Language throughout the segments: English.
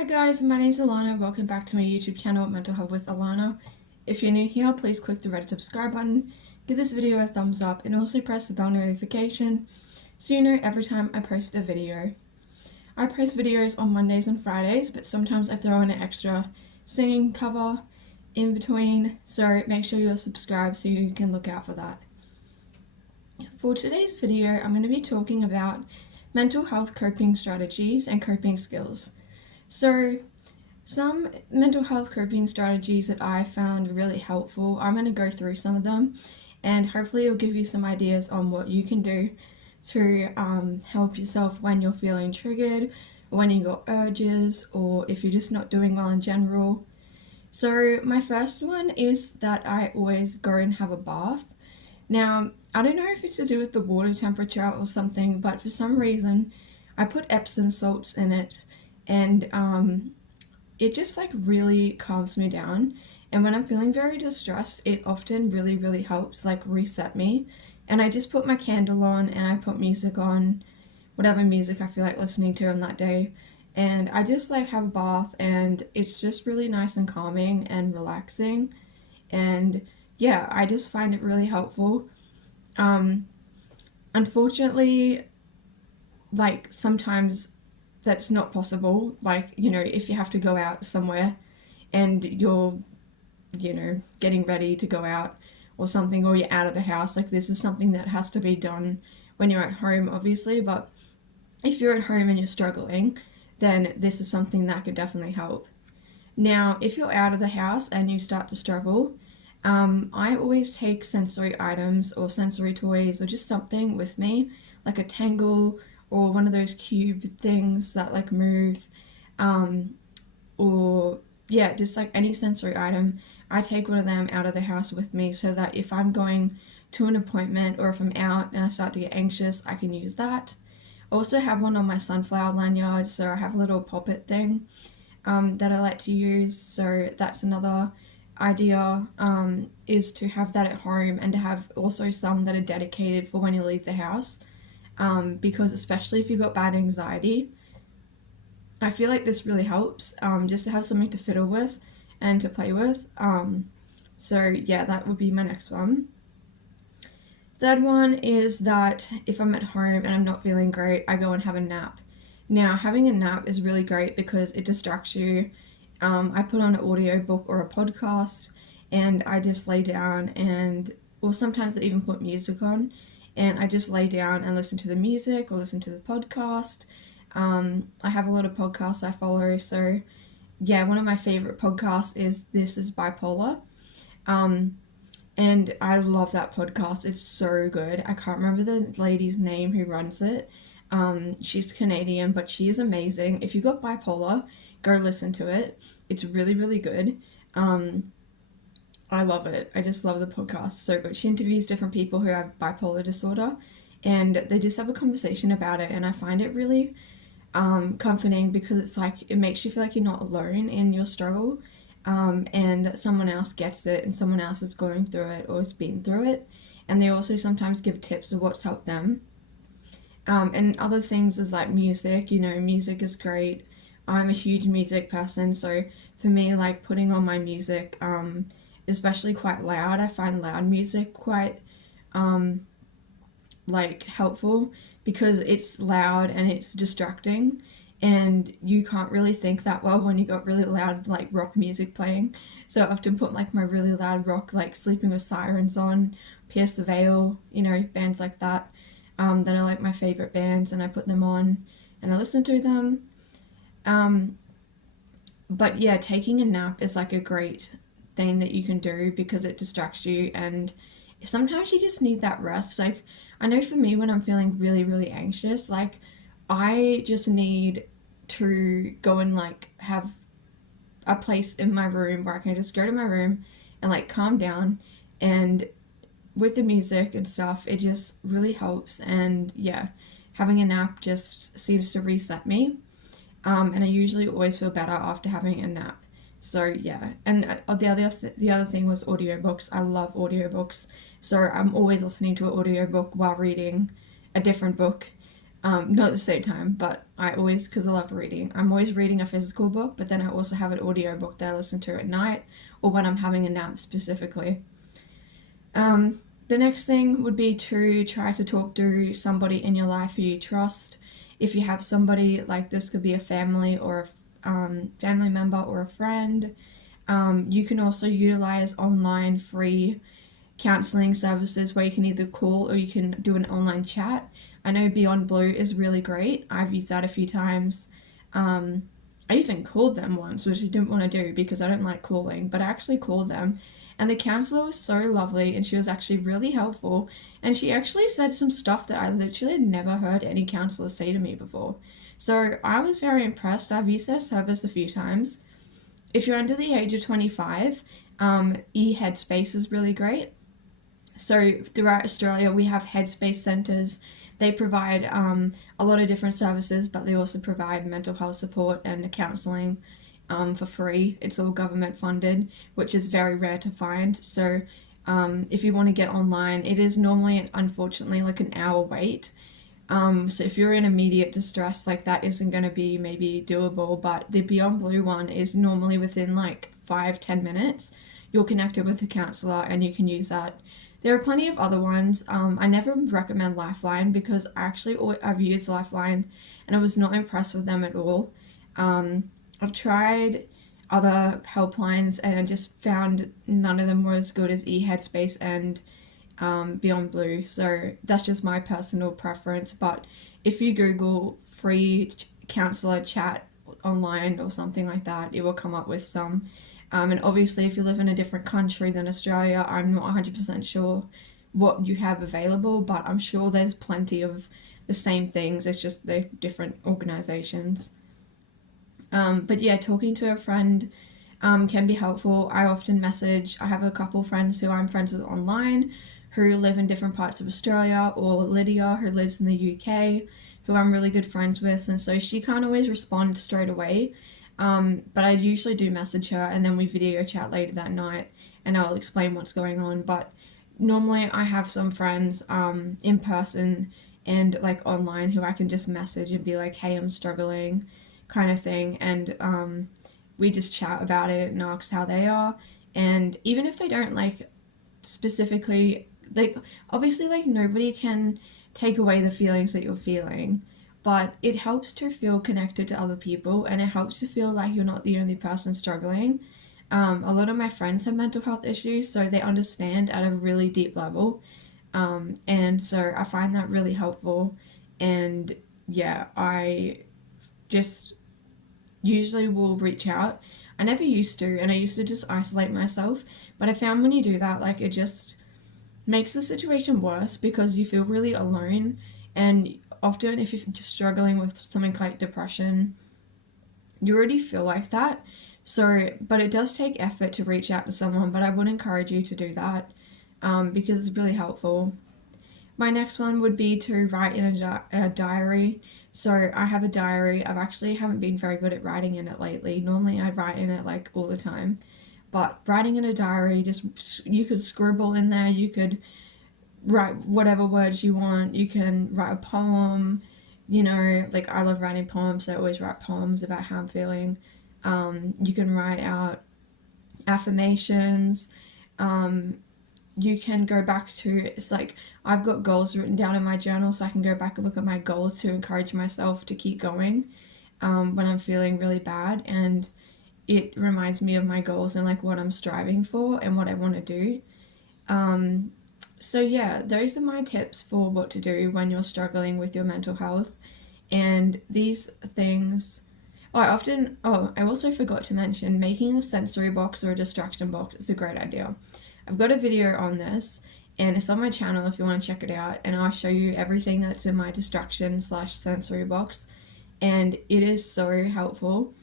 Hi guys, my name is Alana. Welcome back to my YouTube channel, Mental Health with Alana. If you're new here, please click the red subscribe button, give this video a thumbs up, and also press the bell notification so you know every time I post a video. I post videos on Mondays and Fridays, but sometimes I throw in an extra singing cover in between, so make sure you're subscribed so you can look out for that. For today's video, I'm going to be talking about mental health coping strategies and coping skills. So some mental health coping strategies that I found really helpful, I'm going to go through some of them and hopefully it'll give you some ideas on what you can do to help yourself when you're feeling triggered, or when you got urges, or if you're just not doing well in general. So my first one is that I always go and have a bath. Now, I don't know if it's to do with the water temperature or something, but for some reason I put Epsom salts in it, and it just like really calms me down. And when I'm feeling very distressed, it often really helps like reset me. And I just put my candle on and I put music on, whatever music I feel like listening to on that day, and I just like have a bath, and it's just really nice and calming and relaxing. And yeah, I just find it really helpful. Unfortunately, like sometimes that's not possible. Like, you know, if you have to go out somewhere and you're, you know, getting ready to go out or something, or you're out of the house, like this is something that has to be done when you're at home, obviously. But if you're at home and you're struggling, then this is something that could definitely help. Now, if you're out of the house and you start to struggle, I always take sensory items or sensory toys or just something with me, like a tangle or one of those cube things that like move, or yeah, just like any sensory item. I take one of them out of the house with me so that if I'm going to an appointment or if I'm out and I start to get anxious, I can use that. I also have one on my sunflower lanyard, so I have a little pop-it thing that I like to use. So that's another idea, is to have that at home and to have also some that are dedicated for when you leave the house, because especially if you've got bad anxiety, I feel like this really helps, just to have something to fiddle with and to play with. So yeah, that would be my next one. Third one is that if I'm at home and I'm not feeling great, I go and have a nap. Now, having a nap is really great because it distracts you. I put on an audiobook or a podcast and I just lay down, and, or sometimes I even put music on, and I just lay down and listen to the music or listen to the podcast. I have a lot of podcasts I follow, so yeah, one of my favorite podcasts is This Is Bipolar. And I love that podcast. It's so good. I can't remember the lady's name who runs it. She's Canadian, but she is amazing. If you got bipolar, go listen to it. It's really good. I love it. I just love the podcast. So good. She interviews different people who have bipolar disorder, and they just have a conversation about it. And I find it really comforting because it's like it makes you feel like you're not alone in your struggle. And that someone else gets it and someone else is going through it or has been through it, and they also sometimes give tips of what's helped them. And other things is like music. You know, music is great. I'm a huge music person, so for me, like putting on my music, especially quite loud, I find loud music quite like helpful because it's loud and it's distracting, and you can't really think that well when you got really loud like rock music playing. So I often put like my really loud rock, like Sleeping with Sirens on, Pierce the Veil, you know, bands like that, that are like my favorite bands, and I put them on and I listen to them. But yeah, taking a nap is like a great thing that you can do because it distracts you, and sometimes you just need that rest. Like I know for me, when I'm feeling really anxious, like I just need to go and like have a place in my room where I can just go to my room and like calm down, and with the music and stuff, it just really helps. And yeah, having a nap just seems to reset me, and I usually always feel better after having a nap. So yeah, and the other thing was audiobooks. I love audiobooks, so I'm always listening to an audiobook while reading a different book. Not at the same time, but I always, because I love reading, I'm always reading a physical book, but then I also have an audio book that I listen to at night or when I'm having a nap specifically. The next thing would be to try to talk to somebody in your life who you trust. If you have somebody, like this could be a family or a family member or a friend. You can also utilize online free counseling services where you can either call or you can do an online chat. I know Beyond Blue is really great. I've used that a few times. I even called them once, which I didn't want to do because I don't like calling, but I actually called them. And the counselor was so lovely and she was actually really helpful. And she actually said some stuff that I literally had never heard any counselor say to me before. So I was very impressed. I've used their service a few times. If you're under the age of 25, eHeadspace is really great. So throughout Australia, we have Headspace centres. They provide a lot of different services, but they also provide mental health support and counselling for free. It's all government funded, which is very rare to find. So if you want to get online, it is normally, unfortunately, like an hour wait. So if you're in immediate distress, like that isn't going to be maybe doable, but the Beyond Blue one is normally within like 5-10 minutes. You're connected with a counsellor and you can use that. There are plenty of other ones. I never recommend Lifeline because I've used Lifeline and I was not impressed with them at all. I've tried other helplines and I just found none of them were as good as eHeadspace and Beyond Blue. So that's just my personal preference. But if you Google free counselor chat online or something like that, it will come up with some. And obviously, if you live in a different country than Australia, I'm not 100% sure what you have available, but I'm sure there's plenty of the same things. It's just they're different organizations. But yeah, talking to a friend can be helpful. I often message, I have a couple friends who I'm friends with online who live in different parts of Australia, or Lydia who lives in the UK, who I'm really good friends with, and so she can't always respond straight away. But I usually do message her and then we video chat later that night and I'll explain what's going on. But normally I have some friends in person and like online who I can just message and be like, hey, I'm struggling, kind of thing. And we just chat about it and ask how they are. And even if they don't like specifically, like obviously like nobody can take away the feelings that you're feeling, but it helps to feel connected to other people and it helps to feel like you're not the only person struggling. A lot of my friends have mental health issues, so they understand at a really deep level. And so I find that really helpful. And yeah, I just usually will reach out. I never used to, and I used to just isolate myself. But I found when you do that, like it just makes the situation worse because you feel really alone. And often, if you're just struggling with something like depression, you already feel like that. So, but it does take effort to reach out to someone, but I would encourage you to do that because it's really helpful. My next one would be to write in a diary. So I have a diary. I've actually haven't been very good at writing in it lately. Normally I'd write in it like all the time. But writing in a diary, just you could scribble in there, you could write whatever words you want. You can write a poem, you know, like I love writing poems, so I always write poems about how I'm feeling. You can write out affirmations. You can go back to, it's like I've got goals written down in my journal, so I can go back and look at my goals to encourage myself to keep going when I'm feeling really bad. And it reminds me of my goals and like what I'm striving for and what I want to do. So yeah, those are my tips for what to do when you're struggling with your mental health. And these things, I also forgot to mention making a sensory box or a distraction box is a great idea. I've got a video on this and it's on my channel if you want to check it out, and I'll show you everything that's in my distraction/sensory box, and it is so helpful.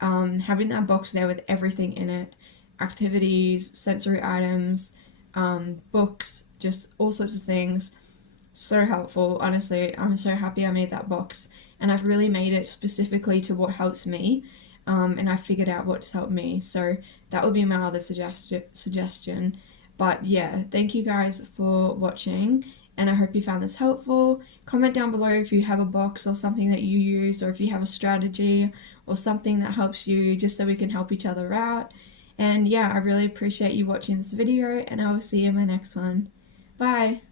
Having that box there with everything in it, activities, sensory items, books, just all sorts of things. So helpful. Honestly, I'm so happy I made that box, and I've really made it specifically to what helps me, and I figured out what's helped me. So that would be my other suggestion. But yeah, thank you guys for watching, and I hope you found this helpful. Comment down below if you have a box or something that you use, or if you have a strategy or something that helps you, just so we can help each other out. And yeah, I really appreciate you watching this video, and I will see you in my next one. Bye!